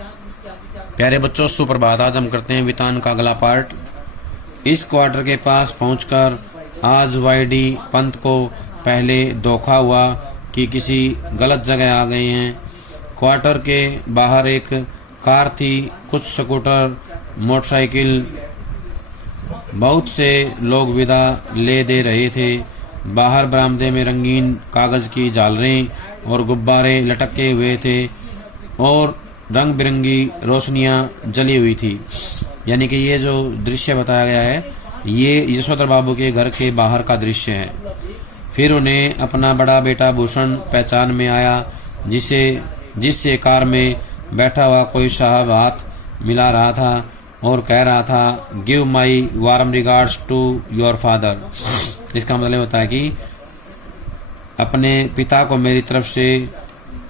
प्यारे बच्चों, सुप्रभात। आज हम करते हैं वितान का अगला पार्ट। इस क्वार्टर के पास पहुंचकर आज वाईडी पंत को पहले धोखा हुआ कि किसी गलत जगह आ गए हैं। क्वार्टर के बाहर एक कार थी, कुछ स्कूटर, मोटरसाइकिल, बहुत से लोग विदा ले दे रहे थे। बाहर बरामदे में रंगीन कागज की झालरें और गुब्बारे लटके हुए थे और रंग बिरंगी रोशनियां जली हुई थी। यानी कि ये जो दृश्य बताया गया है ये यशोधर बाबू के घर के बाहर का दृश्य है। फिर उन्हें अपना बड़ा बेटा भूषण पहचान में आया, जिससे कार में बैठा हुआ कोई साहब हाथ मिला रहा था और कह रहा था, give my warm regards to your father. इसका मतलब होता है कि अपने पिता को मेरी तरफ से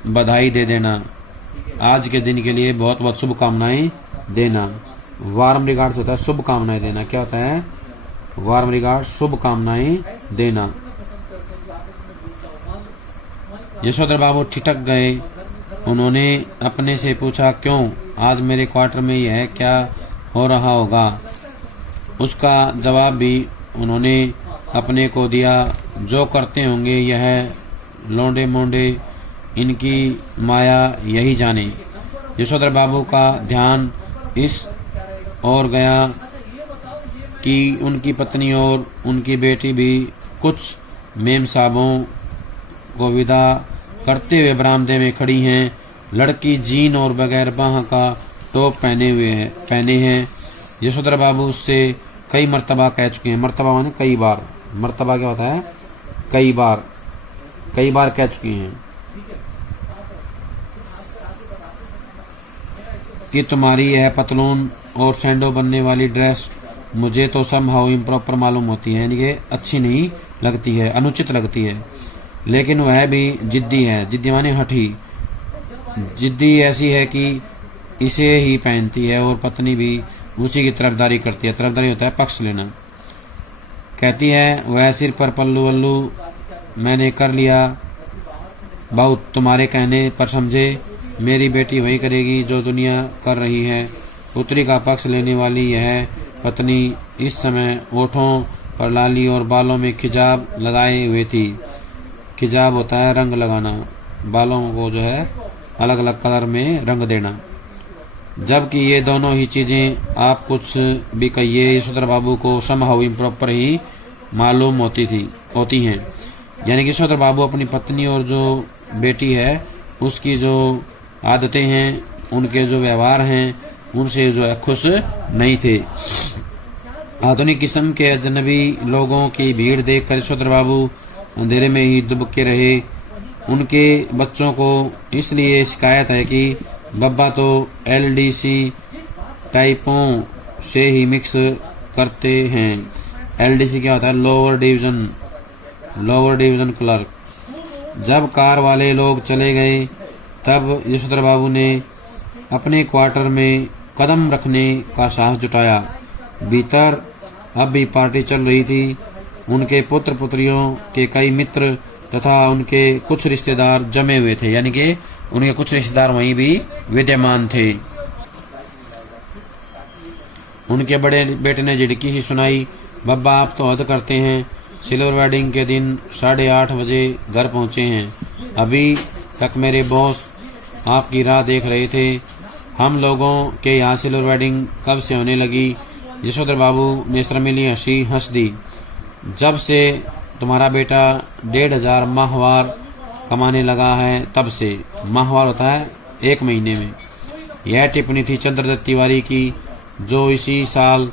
बधाई दे देना, आज के दिन के लिए बहुत बहुत शुभकामनाएं देना। वार्म रिगार्ड्स होता है शुभकामनाएं देना। क्या होता है? वार्म रिगार्ड्स, शुभकामनाएं देना। यशोधर बाबू ठिठक गए। उन्होंने अपने से पूछा, क्यों? आज मेरे क्वार्टर में यह क्या हो रहा होगा? उसका जवाब भी उन्होंने अपने को दिया, जो करते होंगे यह लौंडे मोंडे, इनकी माया यही जाने। यशोधर बाबू का ध्यान इस ओर गया कि उनकी पत्नी और उनकी बेटी भी कुछ मेम साहबों को विदा करते हुए बरामदे में खड़ी हैं। लड़की जीन और बगैर बाह का टॉप पहने हैं। यशोधर बाबू उससे कई मर्तबा कह चुके हैं। मर्तबा माने कई बार। मर्तबा क्या होता है? कई बार कह चुके हैं कि तुम्हारी यह पतलून और सैंडो बनने वाली ड्रेस मुझे तो समहाउ इम्प्रॉपर मालूम होती है, यानी कि अच्छी नहीं लगती है, अनुचित लगती है। लेकिन वह भी जिद्दी है। जिद्दी माने हठी। जिद्दी ऐसी है कि इसे ही पहनती है और पत्नी भी उसी की तरफदारी करती है। तरफदारी होता है पक्ष लेना। कहती है, वह सिर पर पल्लू वल्लू मैंने कर लिया, बहुत तुम्हारे कहने पर समझे। मेरी बेटी वही करेगी जो दुनिया कर रही है। पुत्री का पक्ष लेने वाली यह पत्नी इस समय ओठों पर लाली और बालों में खिजाब लगाए हुए थी। खिजाब होता है रंग लगाना, बालों को जो है अलग अलग कलर में रंग देना। जबकि ये दोनों ही चीजें आप कुछ भी कहिए, यशोधर बाबू को समहाउ इम्प्रॉपर ही मालूम होती हैं। यानी कि यशोधर बाबू अपनी पत्नी और जो बेटी है उसकी जो आदतें हैं, उनके जो व्यवहार हैं, उनसे जो है खुश नहीं थे। आधुनिक किस्म के अजनबी लोगों की भीड़ देखकर यशोधर बाबू अंधेरे में ही दुबके रहे। उनके बच्चों को इसलिए शिकायत है कि बब्बा तो एलडीसी टाइपों से ही मिक्स करते हैं। एलडीसी क्या होता है? Lower division clerk. जब कार वाले लोग चले गए तब यशोधर बाबू ने अपने क्वार्टर में कदम रखने का साहस जुटाया। भीतर अब भी पार्टी चल रही थी। उनके पुत्र पुत्रियों के कई मित्र तथा उनके कुछ रिश्तेदार जमे हुए थे। यानी कि उनके कुछ रिश्तेदार वहीं भी विद्यमान थे। उनके बड़े बेटे ने झिड़की सी सुनाई, बब्बा आप तो हद करते हैं। सिल्वर वेडिंग के दिन 8:30 बजे घर पहुंचे हैं। अभी तक मेरे बॉस आपकी राह देख रहे थे। हम लोगों के यहाँ सिल्वर वेडिंग कब से होने लगी? यशोधर बाबू ने शर्मीली हंसी हंस दी। जब से तुम्हारा बेटा 1,500 माहवार कमाने लगा है तब से। माहवार होता है 1 महीने में। यह टिप्पणी थी चंद्रदत्त तिवारी की, जो इसी साल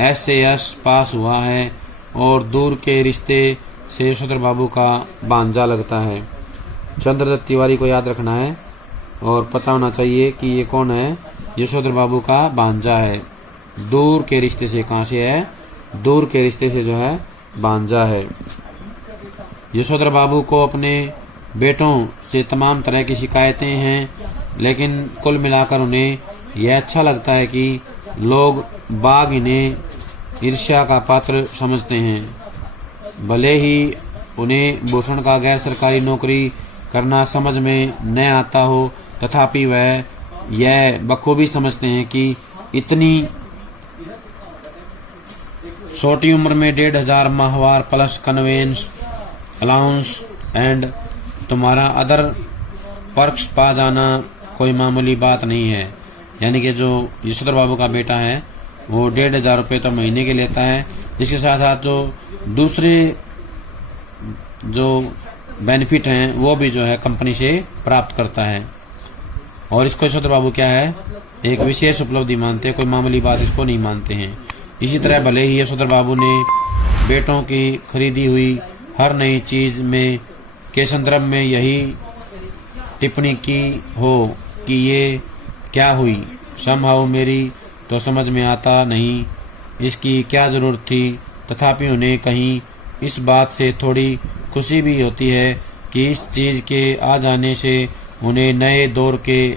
SAS पास हुआ है और दूर के रिश्ते से यशोधर बाबू का भांजा लगता है। चंद्रदत्त तिवारी को याद रखना है और पता होना चाहिए कि ये कौन है। यशोधर बाबू का भांजा है। दूर के रिश्ते से, कहाँ से है? दूर के रिश्ते से जो है भांजा है। यशोधर बाबू को अपने बेटों से तमाम तरह की शिकायतें हैं, लेकिन कुल मिलाकर उन्हें यह अच्छा लगता है कि लोग बाग इन्हें ईर्ष्या का पात्र समझते हैं। भले ही उन्हें भूषण का गैर सरकारी नौकरी करना समझ में न आता हो, तथापि वह यह बखूबी समझते हैं कि इतनी छोटी उम्र में 1,500 माहवार प्लस कन्वेंस अलाउंस एंड तुम्हारा अदर पर्क्स पा जाना कोई मामूली बात नहीं है। यानी कि जो यशोधर बाबू का बेटा है वो 1,500 रुपये तो महीने के लेता है, इसके साथ साथ जो दूसरे जो बेनिफिट हैं वो भी जो है कंपनी से प्राप्त करता है। और इसको यशोधर बाबू क्या है, एक विशेष उपलब्धि मानते हैं, कोई मामूली बात इसको नहीं मानते हैं। इसी तरह भले ही यशोधर बाबू ने बेटों की खरीदी हुई हर नई चीज में के संदर्भ में यही टिप्पणी की हो कि ये क्या हुई, समहाउ मेरी तो समझ में आता नहीं, इसकी क्या जरूरत थी। तथापि उन्हें कहीं इस बात से थोड़ी खुशी भी होती है कि इस चीज के आ जाने से उन्हें नए दौर के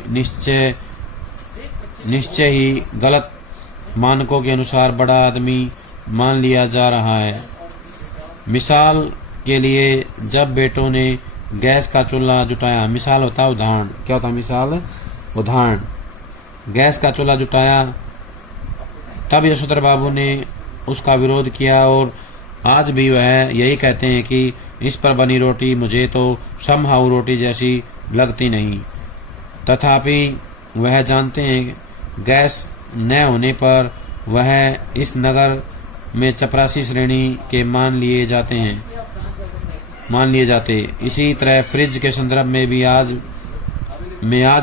निश्चय ही गलत मानकों के अनुसार बड़ा आदमी मान लिया जा रहा है। मिसाल के लिए जब बेटों ने गैस का चूल्हा जुटाया, मिसाल होता है उदाहरण, क्या होता है मिसाल, उदाहरण, गैस का चूल्हा जुटाया, तब यशोधर बाबू ने उसका विरोध किया और आज भी वह यही कहते हैं कि इस पर बनी रोटी मुझे तो समहाउ रोटी जैसी लगती नहीं। तथापि वह जानते हैं गैस न होने पर वह इस नगर में चपरासी श्रेणी के मान लिए जाते। इसी तरह फ्रिज के संदर्भ में भी आज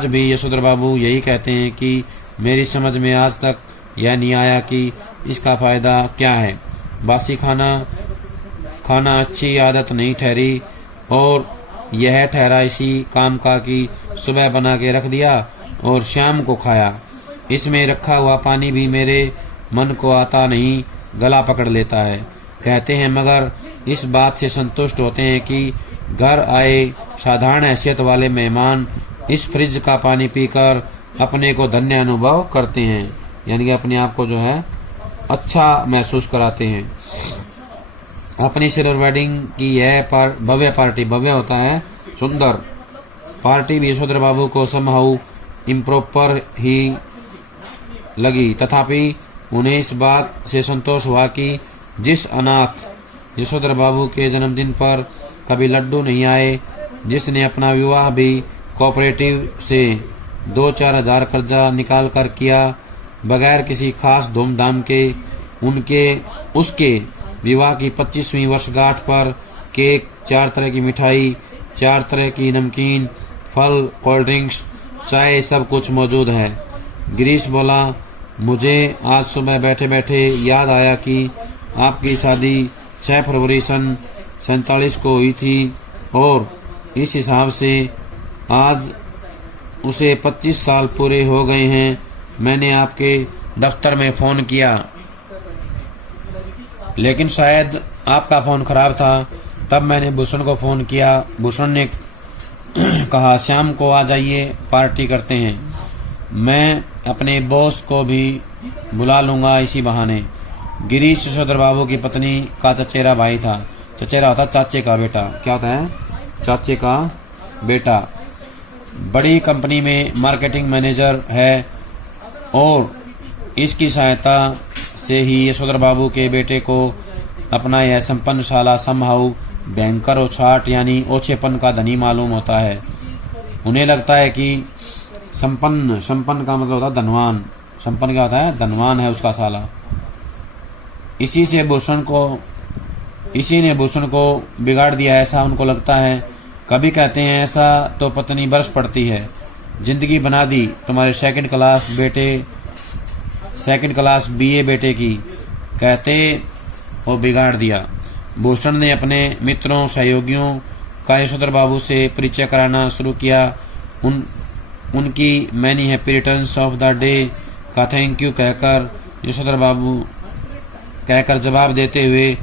भी यशोधर बाबू यही कहते हैं कि मेरी समझ में आज तक यह नहीं आया कि इसका फायदा क्या है। बासी खाना अच्छी आदत नहीं ठहरी और यह ठहरा इसी काम का कि सुबह बना के रख दिया और शाम को खाया। इसमें रखा हुआ पानी भी मेरे मन को आता नहीं, गला पकड़ लेता है। कहते हैं मगर इस बात से संतुष्ट होते हैं कि घर आए साधारण हैसियत वाले मेहमान इस फ्रिज का पानी पीकर अपने को धन्य अनुभव करते हैं, यानी कि अपने आप को जो है अच्छा महसूस कराते हैं। अपनी सिल्वर वेडिंग की यह भव्य पार्टी, भव्य होता है सुंदर पार्टी भी यशोधर बाबू को समहाउ इम्प्रॉपर ही लगी। तथापि उन्हें इस बात से संतोष हुआ कि जिस अनाथ यशोधर बाबू के जन्मदिन पर कभी लड्डू नहीं आए, जिसने अपना विवाह भी कोऑपरेटिव से 2-4 हजार कर्जा निकाल कर किया बगैर किसी खास धूमधाम के, उसके विवाह की 25वीं वर्षगांठ पर केक, 4 तरह की मिठाई, 4 तरह की नमकीन, फल, कोल्ड ड्रिंक्स, चाय, सब कुछ मौजूद है। गिरीश बोला, मुझे आज सुबह बैठे बैठे याद आया कि आपकी शादी 6 फरवरी सन 47 को हुई थी और इस हिसाब से आज उसे 25 साल पूरे हो गए हैं। मैंने आपके दफ्तर में फ़ोन किया लेकिन शायद आपका फ़ोन खराब था। तब मैंने भूषण को फ़ोन किया। भूषण ने कहा शाम को आ जाइए, पार्टी करते हैं। मैं अपने बॉस को भी बुला लूँगा इसी बहाने। गिरीश यशोधर बाबू की पत्नी का चचेरा भाई था। चचेरा होता चाचे का बेटा। क्या होता है? चाचे का बेटा। बड़ी कंपनी में मार्केटिंग मैनेजर है और इसकी सहायता से ही यशोधर बाबू के बेटे को अपना यह संपन्नशाला समहाउ भयंकर ओछाट यानी ओछेपन का धनी मालूम होता है। उन्हें लगता है कि संपन्न का मतलब होता है धनवान। संपन्न क्या होता है? धनवान है उसका साला। इसी ने भूषण को बिगाड़ दिया, ऐसा उनको लगता है। कभी कहते हैं ऐसा तो पत्नी बरस पड़ती है, जिंदगी बना दी तुम्हारे सेकंड क्लास बीए बेटे की, कहते वो बिगाड़ दिया। भूषण ने अपने मित्रों सहयोगियों का यशोधर बाबू से परिचय कराना शुरू किया। उनकी many happy returns of the day का थैंक यू कहकर जवाब देते हुए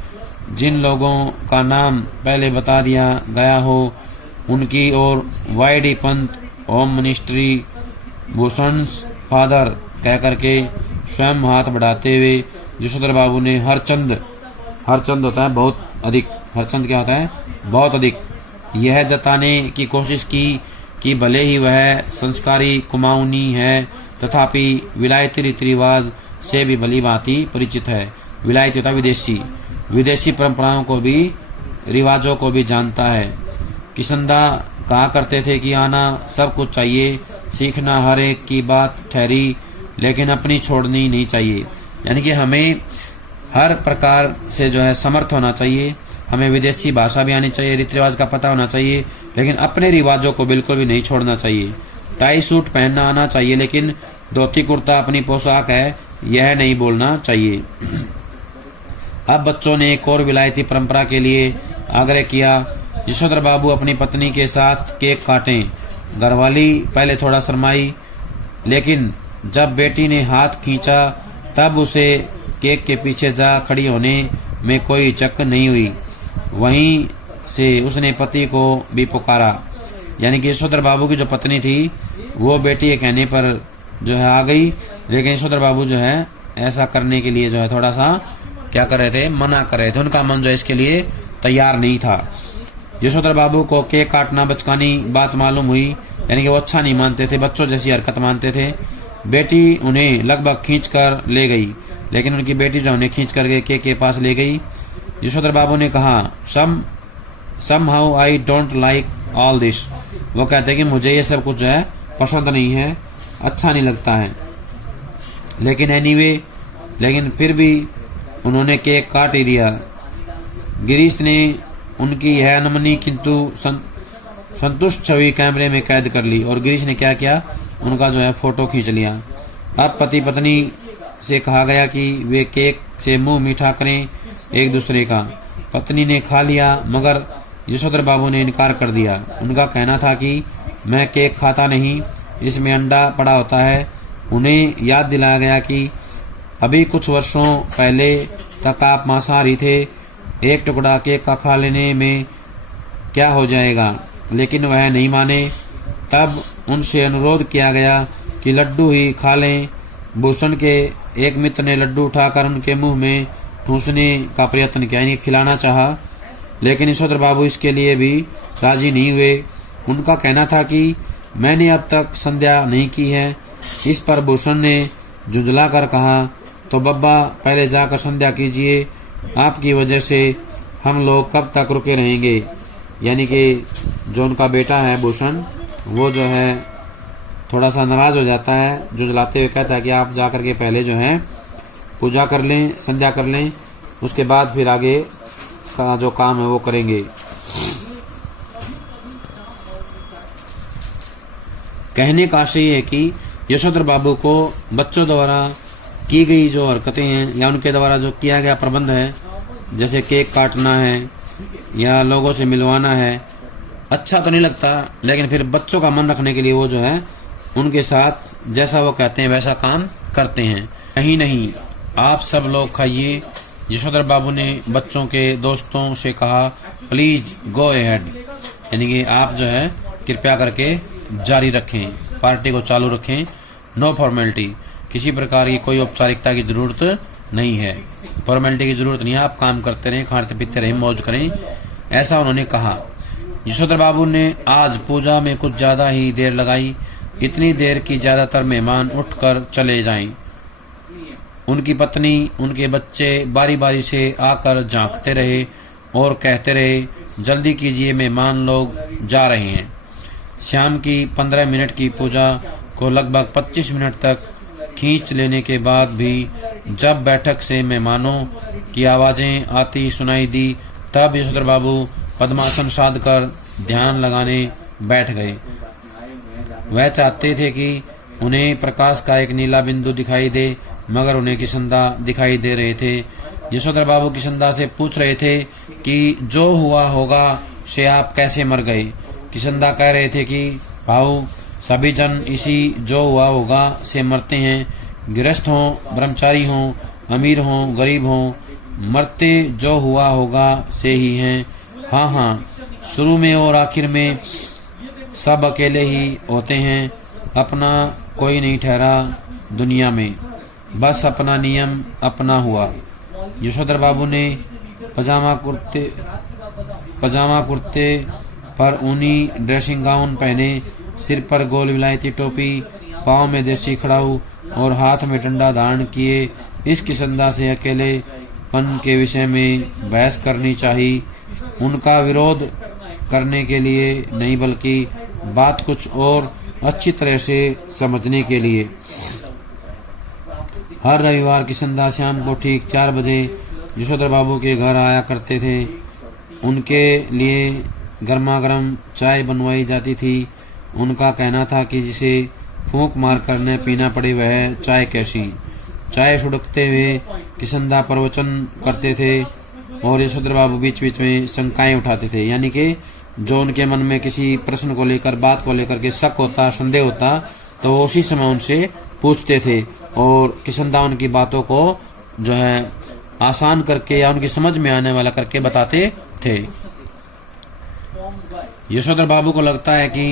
जिन लोगों का नाम पहले बता दिया गया हो उनकी ओर वाईडी पंत होम मिनिस्ट्री भूषण्स फादर कहकर के स्वयं हाथ बढ़ाते हुए यशोधर बाबू ने हरचंद होता है बहुत अधिक, हरचंद क्या होता है? बहुत अधिक, यह जताने की कोशिश की कि भले ही वह संस्कारी कुमाऊनी है, तथापि विलायती रीति रिवाज से भी भली भांति परिचित है। विलायती होता विदेशी, विदेशी परंपराओं को भी, रिवाजों को भी जानता है। किशनदा कहा करते थे कि आना सब कुछ चाहिए, सीखना हर एक की बात ठहरी, लेकिन अपनी छोड़नी नहीं चाहिए। यानी कि हमें हर प्रकार से जो है समर्थ होना चाहिए, हमें विदेशी भाषा भी आनी चाहिए, रीति रिवाज का पता होना चाहिए, लेकिन अपने रिवाजों को बिल्कुल भी नहीं छोड़ना चाहिए। टाई सूट पहनना आना चाहिए, लेकिन धोती कुर्ता अपनी पोशाक है, यह नहीं बोलना चाहिए। अब बच्चों ने एक और विलायती परंपरा के लिए आग्रह किया। यशोधर बाबू अपनी पत्नी के साथ केक काटें। घरवाली पहले थोड़ा शर्माई, लेकिन जब बेटी ने हाथ खींचा तब उसे केक के पीछे जा खड़ी होने में कोई हिचक नहीं हुई। वहीं से उसने पति को भी पुकारा। यानी कि यशोधर बाबू की जो पत्नी थी वो बेटी के कहने पर जो है आ गई, लेकिन यशोधर बाबू जो है ऐसा करने के लिए जो है थोड़ा सा क्या कर रहे थे, मना कर रहे थे। उनका मन जो है इसके लिए तैयार नहीं था। यशोधर बाबू को केक काटना बचकानी बात मालूम हुई, यानी कि वो अच्छा नहीं मानते थे, बच्चों जैसी हरकत मानते थे। बेटी उन्हें लगभग खींच कर ले गई, लेकिन उनकी बेटी जो उन्हें खींच कर केक के पास ले गई। यशोधर बाबू ने कहा, somehow I don't like all this। वो कहते हैं कि मुझे ये सब कुछ जो है पसंद नहीं है, अच्छा नहीं लगता है। लेकिन फिर भी उन्होंने केक काट ही दिया। गिरीश ने उनकी यह अनमनी किंतु संतुष्ट छवि कैमरे में कैद कर ली, और गिरीश ने क्या किया, उनका जो है फोटो खींच लिया। अब पति पत्नी से कहा गया कि वे केक से मुंह मीठा करें एक दूसरे का। पत्नी ने खा लिया, मगर यशोधर बाबू ने इनकार कर दिया। उनका कहना था कि मैं केक खाता नहीं, इसमें अंडा पड़ा होता है। उन्हें याद दिलाया गया कि अभी कुछ वर्षों पहले तक आप मांसाहारी थे, एक टुकड़ा केक का खा लेने में क्या हो जाएगा, लेकिन वह नहीं माने। तब उनसे अनुरोध किया गया कि लड्डू ही खा लें। भूषण के एक मित्र ने लड्डू उठाकर उनके मुंह में ठूंसने का प्रयत्न किया, यानी खिलाना चाहा, लेकिन यशोधर बाबू इसके लिए भी राजी नहीं हुए। उनका कहना था कि मैंने अब तक संध्या नहीं की है। इस पर भूषण ने झुंझला कर कहा, तो बब्बा पहले जाकर संध्या कीजिए, आपकी वजह से हम लोग कब तक रुके रहेंगे। यानी कि जो उनका बेटा है भूषण, वो जो है थोड़ा सा नाराज हो जाता है, झुंझलाते हुए कहता है कि आप जाकर के पहले जो है पूजा कर लें, संध्या कर लें, उसके बाद फिर आगे का जो काम है वो करेंगे। कहने का आशय है कि यशोधर बाबू को बच्चों द्वारा की गई जो हरकतें हैं या उनके द्वारा जो किया गया प्रबंध है, जैसे केक काटना है या लोगों से मिलवाना है, अच्छा तो नहीं लगता, लेकिन फिर बच्चों का मन रखने के लिए वो जो है उनके साथ जैसा वो कहते हैं वैसा काम करते हैं। नहीं, आप सब लोग खाइए। यशोधर बाबू ने बच्चों के दोस्तों से कहा, प्लीज गो अहेड, यानी कि आप जो है कृपया करके जारी रखें, पार्टी को चालू रखें। नो फॉर्मेलिटी, किसी प्रकार की कोई औपचारिकता की जरूरत नहीं है, फॉर्मेलिटी की जरूरत नहीं है, आप काम करते रहें, खाते पीते रहें, मौज करें, ऐसा उन्होंने कहा। यशोधर बाबू ने आज पूजा में कुछ ज्यादा ही देर लगाई, इतनी देर कि ज्यादातर मेहमान उठकर चले जाएं। उनकी पत्नी, उनके बच्चे बारी बारी से आकर झांकते रहे और कहते रहे, जल्दी कीजिए, मेहमान लोग जा रहे हैं। शाम की 15 मिनट की पूजा को लगभग 25 मिनट तक खींच लेने के बाद भी जब बैठक से मेहमानों की आवाजें आती सुनाई दी, तब यशोधर बाबू पद्मासन साध कर ध्यान लगाने बैठ गए। वह चाहते थे कि उन्हें प्रकाश का एक नीला बिंदु दिखाई दे, मगर उन्हें किशनदा दिखाई दे रहे थे। यशोधर बाबू किशनदा से पूछ रहे थे कि जो हुआ होगा से आप कैसे मर गए। किशनदा कह रहे थे कि भाऊ, सभी जन इसी जो हुआ होगा से मरते हैं, गृहस्थ हों, ब्रह्मचारी हों, अमीर हों, गरीब हों, मरते जो हुआ होगा से ही हैं। हाँ, शुरू में और आखिर में सब अकेले ही होते हैं, अपना कोई नहीं ठहरा दुनिया में, बस अपना नियम अपना हुआ। यशोधर बाबू ने पजामा कुर्ते पर ऊनी ड्रेसिंग गाउन पहने सिर पर गोल विलायती टोपी, पाँव में देसी खड़ाऊ और हाथ में डंडा धारण किए इस किसंदा से अकेलेपन के विषय में बहस करनी चाहिए। उनका विरोध करने के लिए नहीं, बल्कि बात कुछ और अच्छी तरह से समझने के लिए। हर रविवार किसंदा शाम को ठीक 4 बजे यशोधर बाबू के घर आया करते थे। उनके लिए गर्मा गर्म चाय बनवाई जाती थी। उनका कहना था कि जिसे फूंक मार कर न पीना पड़े वह चाय कैसी। चाय सुड़कते हुए किसंदा प्रवचन करते थे और यशोधर बाबू बीच बीच में शंकाएं उठाते थे, यानी कि जो उनके मन में किसी प्रश्न को लेकर, बात को लेकर के शक होता, संदेह होता, तो वो उसी समय उनसे पूछते थे और किसंदा उनकी बातों को जो है आसान करके या उनकी समझ में आने वाला करके बताते थे। यशोधर बाबू को लगता है कि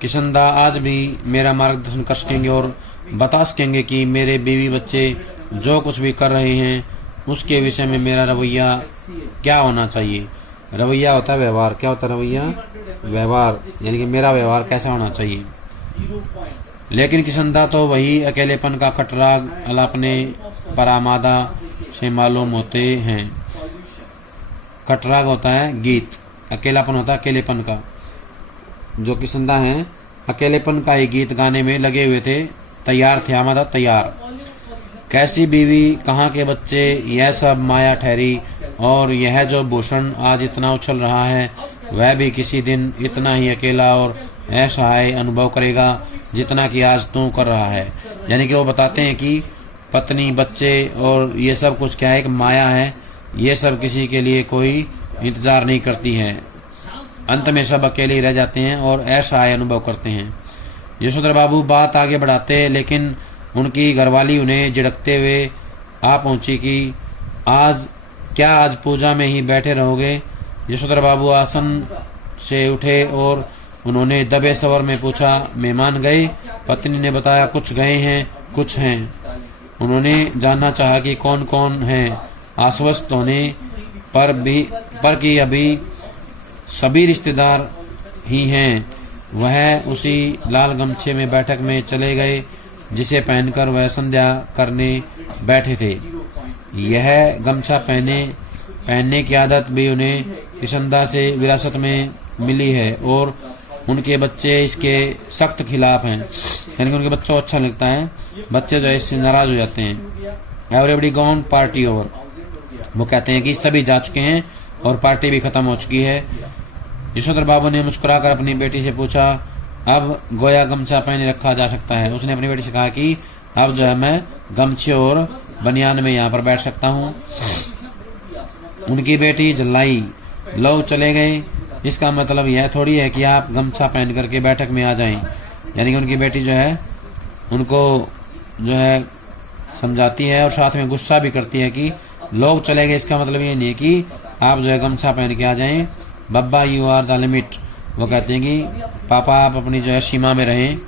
किसंदा आज भी मेरा मार्गदर्शन कर सकेंगे और बता सकेंगे कि मेरे बीवी बच्चे जो कुछ भी कर रहे हैं उसके विषय में मेरा रवैया क्या होना चाहिए। रवैया होता है व्यवहार। क्या होता है रवैया? व्यवहार, यानी कि मेरा व्यवहार कैसा होना चाहिए। लेकिन किसंदा तो वही अकेलेपन का खटराग अलापने परामादा से मालूम होते हैं। खटराग होता है गीत, अकेलापन होता है अकेलेपन का। जो किसंदा हैं अकेलेपन का ही गीत गाने में लगे हुए थे, तैयार थे, आमादा तैयार। कैसी बीवी, कहाँ के बच्चे, यह सब माया ठहरी। और यह जो भूषण आज इतना उछल रहा है वह भी किसी दिन इतना ही अकेला और असहाय अनुभव करेगा जितना कि आज तू कर रहा है। यानी कि वो बताते हैं कि पत्नी, बच्चे और ये सब कुछ क्या है, एक माया है। ये सब किसी के लिए कोई इंतजार नहीं करती है। अंत में सब अकेले ही रह जाते हैं और असहाय अनुभव करते हैं। यशोधर बाबू बात आगे बढ़ाते, लेकिन उनकी घरवाली उन्हें झिड़कते हुए आ पहुंची कि आज पूजा में ही बैठे रहोगे। यशोधर बाबू आसन से उठे और उन्होंने दबे स्वर में पूछा, मेहमान गए? पत्नी ने बताया, कुछ गए हैं, कुछ हैं। उन्होंने जानना चाहा कि कौन कौन हैं। आश्वस्त होने पर कि अभी सभी रिश्तेदार ही हैं, वह उसी लाल गमछे में बैठक में चले गए जिसे पहनकर वह संध्या करने बैठे थे। यह गमछा पहनने की आदत भी उन्हें किसंदा से विरासत में मिली है और उनके बच्चे इसके सख्त खिलाफ हैं। यानी कि उनके बच्चों को अच्छा लगता है, बच्चे जो है इससे नाराज हो जाते हैं। Everybody gone, party over. वो कहते हैं कि सभी जा चुके हैं और पार्टी भी खत्म हो चुकी है। यशोधर बाबू ने मुस्कुराकर अपनी बेटी से पूछा, अब गोया गमछा पहने रखा जा सकता है। उसने अपनी बेटी से कहा कि अब जो है मैं गमछे और बनियान में यहाँ पर बैठ सकता हूँ। उनकी बेटी झल्लाई, लोग चले गए। इसका मतलब यह थोड़ी है कि आप गमछा पहन करके बैठक में आ जाएं। यानी कि उनकी बेटी जो है उनको जो है समझाती है और साथ में गुस्सा भी करती है कि लोग चले गए, इसका मतलब ये नहीं है कि आप जो है गमछा पहन के आ जाएं। बब्बा यू आर द लिमिट। वो कहते हैं कि पापा आप अपनी जो है सीमा में रहें।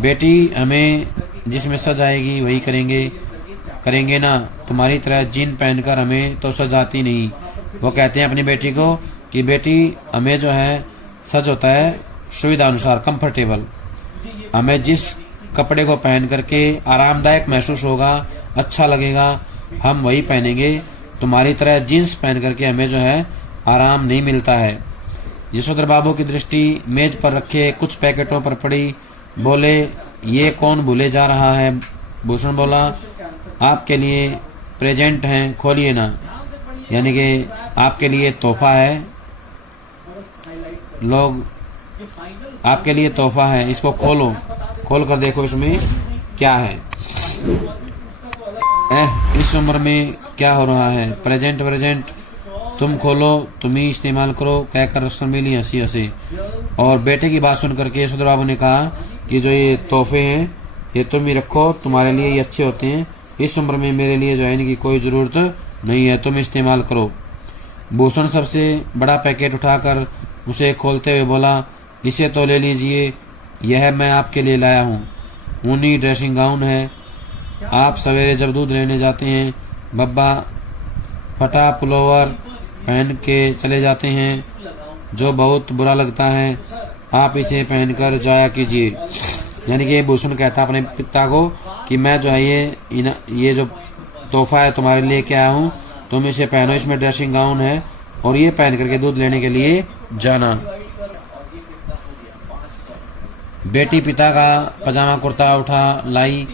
बेटी हमें जिसमें सज आएगी वही करेंगे ना, तुम्हारी तरह जीन पहनकर हमें तो सज आती नहीं। वो कहते हैं अपनी बेटी को कि बेटी हमें जो है सज होता है सुविधा अनुसार, कंफर्टेबल। हमें जिस कपड़े को पहन करके आरामदायक महसूस होगा, अच्छा लगेगा, हम वही पहनेंगे। तुम्हारी तरह जीन्स पहन करके हमें जो है आराम नहीं मिलता है। यशोधर बाबू की दृष्टि मेज पर रखे कुछ पैकेटों पर पड़ी। बोले, ये कौन भूले जा रहा है? भूषण बोला, आपके लिए प्रेजेंट हैं, खोलिए ना। यानी कि आपके लिए तोहफा है। लोग आपके लिए तोहफा है, इसको खोल कर देखो इसमें क्या है। इस उम्र में क्या हो रहा है? प्रेजेंट तुम खोलो, तुम ही इस्तेमाल करो, कहकर शर्मीली हंसी हंसे। और बेटे की बात सुन करके यशोधर बाबू ने कहा कि जो ये तोहफे हैं ये तुम ही रखो, तुम्हारे लिए ये अच्छे होते हैं। इस उम्र में मेरे लिए जो है इनकी कोई जरूरत नहीं है, तुम इस्तेमाल करो। भूषण सबसे बड़ा पैकेट उठाकर उसे खोलते हुए बोला, इसे तो ले लीजिए, यह मैं आपके लिए लाया हूँ। ऊनी ड्रेसिंग गाउन है। आप सवेरे जब दूध लेने जाते हैं बब्बा फटा पुलोवर पहन के चले जाते हैं, जो बहुत बुरा लगता है। आप इसे पहनकर जाया कीजिए। यानी कि ये भूषण कहता अपने पिता को कि मैं जो है ये जो तोहफा है तुम्हारे लिए क्या आया हूँ, तुम इसे पहनो, इसमें ड्रेसिंग गाउन है और ये पहन करके दूध लेने के लिए जाना। बेटी पिता का पजामा कुर्ता उठा लाई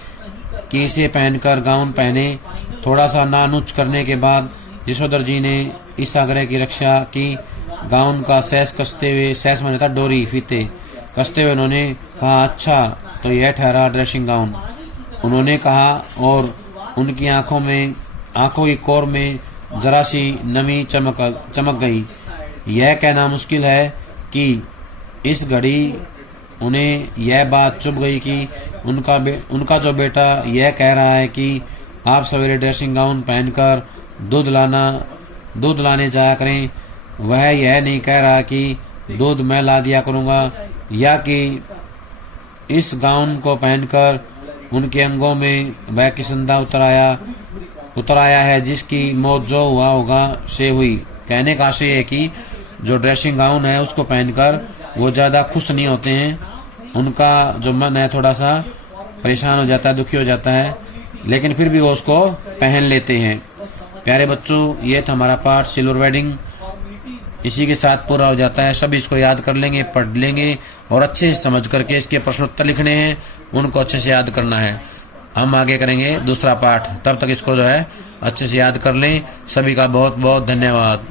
कि इसे पहनकर गाउन पहने। थोड़ा सा नानुच करने के बाद यशोधर जी ने इस आग्रह की रक्षा की। गाउन का सैस कसते हुए, सैस माने था डोरी, फीते कसते हुए उन्होंने कहा, अच्छा तो यह ठहरा ड्रेसिंग गाउन। उन्होंने कहा और उनकी आंखों की कोर में जरा सी नमी चमक गई। यह कहना मुश्किल है कि इस घड़ी उन्हें यह बात चुभ गई कि उनका जो बेटा यह कह रहा है कि आप सवेरे ड्रेसिंग गाउन पहनकर दूध लाने जाया करें, वह यह नहीं कह रहा कि दूध मैं ला दिया करूँगा, या कि इस गाउन को पहनकर उनके अंगों में वह किसंदा उतर आया है जिसकी मौत जो हुआ होगा से हुई। कहने का आशय है कि जो ड्रेसिंग गाउन है उसको पहनकर वो ज़्यादा खुश नहीं होते हैं, उनका जो मन है थोड़ा सा परेशान हो जाता है, दुखी हो जाता है, लेकिन फिर भी वो उसको पहन लेते हैं। प्यारे बच्चों, ये था हमारा पाठ सिल्वर वेडिंग। इसी के साथ पूरा हो जाता है। सभी इसको याद कर लेंगे, पढ़ लेंगे और अच्छे से समझ करके इसके प्रश्नोत्तर लिखने हैं, उनको अच्छे से याद करना है। हम आगे करेंगे दूसरा पाठ, तब तक इसको जो है अच्छे से याद कर लें। सभी का बहुत बहुत धन्यवाद।